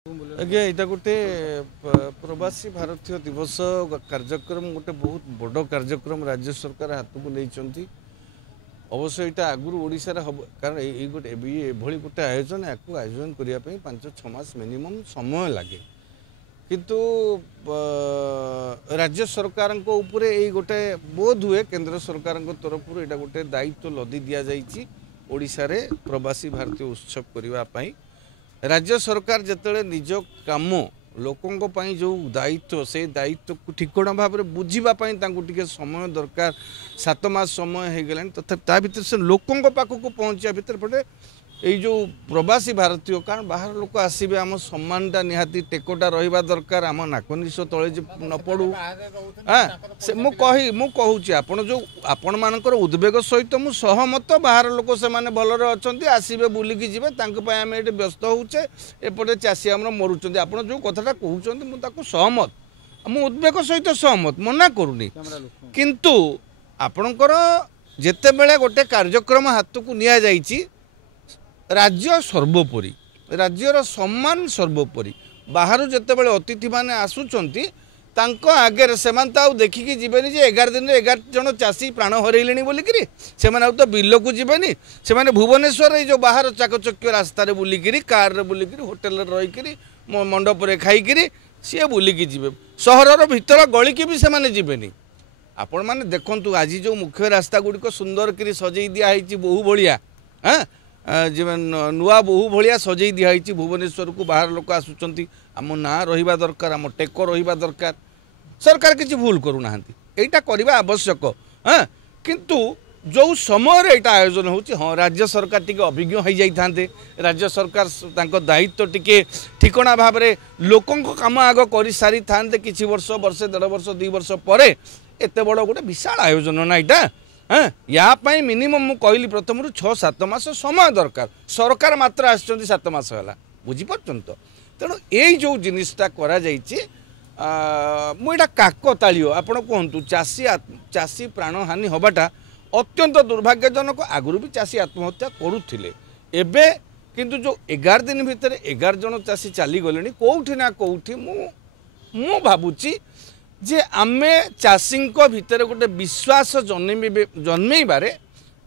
आज्ञा यहाँ गोटे प्रवासी भारतीय दिवस कार्यक्रम गोटे बहुत बड़ कार्यक्रम राज्य सरकार हाथ को नहीं अवश्य यहाँ आगुरी ओडार हम कारण ये गोटे गोटे आयोजन या आयोजन करने 5-6 मास मिनिमम समय लगे किंतु राज्य सरकार गोटे बोध हुए केंद्र सरकार तरफ यहाँ गोटे दायित्व लदी दि जाइए ओडिशा रे प्रवासी भारतीय उत्सव करने राज्य सरकार जिते निज काम लोकों पाई जो दायित्व से दायित्व को ठिकणा भाव में बुझापी समय दरकार 7 मास समय हो गला तथा ता भीतर से लोकों पाखक पहुँचा भीतर पटे ये जो प्रवासी भारतीय कारण बाहर लोक आसबे आम सम्मानटा निहाती टेकोटा रहा दरकार आम नाकनिश तले न पड़ू हाँ मुझे आपण जो आपण मानकर उद्वेग सहित मु सहमत बाहर लोक से भलरे अच्छा आसबे बुलिकी जी आम ये व्यस्त होचे एपटे चाषी आम मरुँच आप जो कथाटा कहते मुझे सहमत मु उद्वेग सहित सहमत मना करूनी किंतु आपणकर जेते बेले गोटे कार्यक्रम हाथ को निया जाइछि राज्य सर्वोपरि राज्यर सम्मान सर्वोपरि बाहर जिते बड़े अतिथि माने आसुचंती तांको आगे से देखिकी जीवेनि जे 11 दिन 11 जन चाषी प्राण हरइलेनी बोलिकी से तो बिल को जीवेनि से भुवनेश्वर जो बाहर चाकचक्य रास्तार बुलिकी कार रे बुलिकी होटेल रहीकि मंडप रे खाइकी सी बुलिकी जीवे सहरर भितर गली की भी से जीवेनि आपण माने देखंतु आज जो मुख्य रास्ता गुड़िक सुंदर करी सजई दिखाई बहु भाया हाँ नुआ बहु भाया सजई दिखाई भुवनेश्वर को बाहर लोक आसुंच आम ना रहा दरकार आम टेक रहा दरकार सरकार किसी भूल करूना यहाँ करवा आवश्यक हाँ किंतु जो समय यहाँ आयोजन होची हाँ राज्य सरकार टी अभिज्ञ हो जाते राज्य सरकार दायित्व टी ठिकणा भाव में लोकों काम आग कर सारी था कि वर्ष 1.5 वर्ष 2 वर्ष पर एत बड़ गोटे विशाल आयोजन ना यहाँ हाँ यापाई मिनिमम मु कहली प्रथम 6-7 मास समय दरकार सरकार मात्र आसचंती 7 मास है बुझीपार तो तेणु यही जो जिनिसटा करा मुझा काकताड़ीय आपण कहतु चाषी प्राणहानि हबाटा अत्यंत दुर्भाग्यजनक आगुरी भी चाषी आत्महत्या करुले एबे किंतु जो 11 दिन भितर 11 जन चाषी चलीगले कौटी ना कौटी मु भावुची जे आमे चाषी भितर गोटे विश्वास जन्मेबारे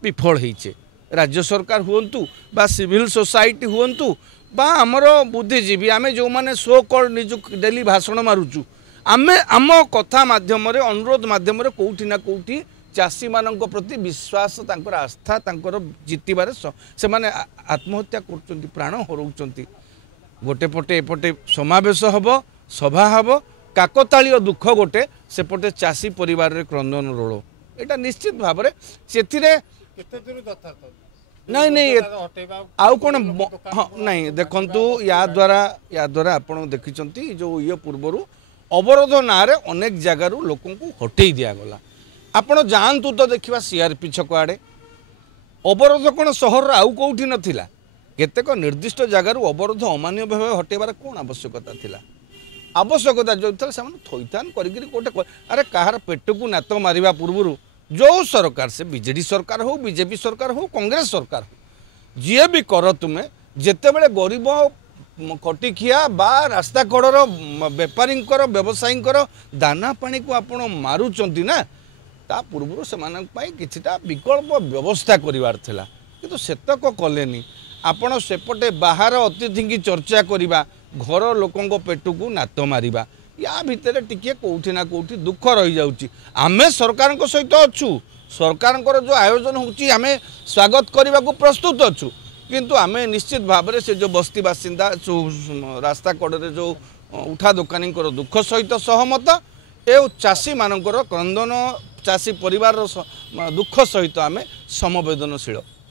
विफल होइछे राज्य सरकार हुंतु बा सिविल सोसाइटी हुंतु बा आमर बुद्धिजीवी आमे जो माने सो कॉल निज डेली भाषण मारुचु आमे आम कथा माध्यम अनुरोध माध्यम कौटी ना कौटी चाषी मान प्रति विश्वास तांकर आस्था तांकर जितबारे से माने आत्महत्या कर प्राण हरौचंती गोटे पटे एपटे समावेश हब सभा हब काकताड़ीय दुख गोटे सेपटे चाषी परिवार रे क्रंदन रोल यहाँ निश्चित भाव से नहीं नहीं आउ कौन हाँ नहीं देखंतु या द्वारा आपण देखिचंती जो ये पूर्वर अवरोध ना रे अनेक जगार लोकों को हटई दिगला आपण जानतु तो देखा सीआरपी छक आड़े अवरोध कौन सहर आउ कौटी नाला केतेक निर्दिष्ट जगार अवरोध अमान्य भाव हटेबार कौन आवश्यकता थिला आवश्यकता जो थे थईथान कर अरे कहार पेट को नात मारिबा पूर्व जो सरकार से बीजेडी सरकार हो बीजेपी सरकार हो कांग्रेस सरकार हो जी भी कर तुम्हें जिते बड़े गरीब कटिखिया बा रास्ता कड़र बेपारी व्यवसायी दाना पानी को आप मारुंट ना ता पूर्व से किछिटा विकल्प व्यवस्था करिवार थिला किंतु सेतक कलेनी आपण सेपटे बाहर अतिथि की चर्चा करवा घर लोकों पेट को नात मारिबा या भितर टिके कौटी ना कौटी दुख रही जाउची आमे सरकार सहित अच्छु सरकार जो आयोजन होची आमे स्वागत करने को प्रस्तुत अच्छु किंतु आमे निश्चित भाव में से जो बस्ती बासिंदा जो रास्ता कड़े जो उठा दुकानी दुख सहित सहमत ए चाषी मानकर क्रंदन चाषी परिवार दुख सहित आमे समवेदनशील।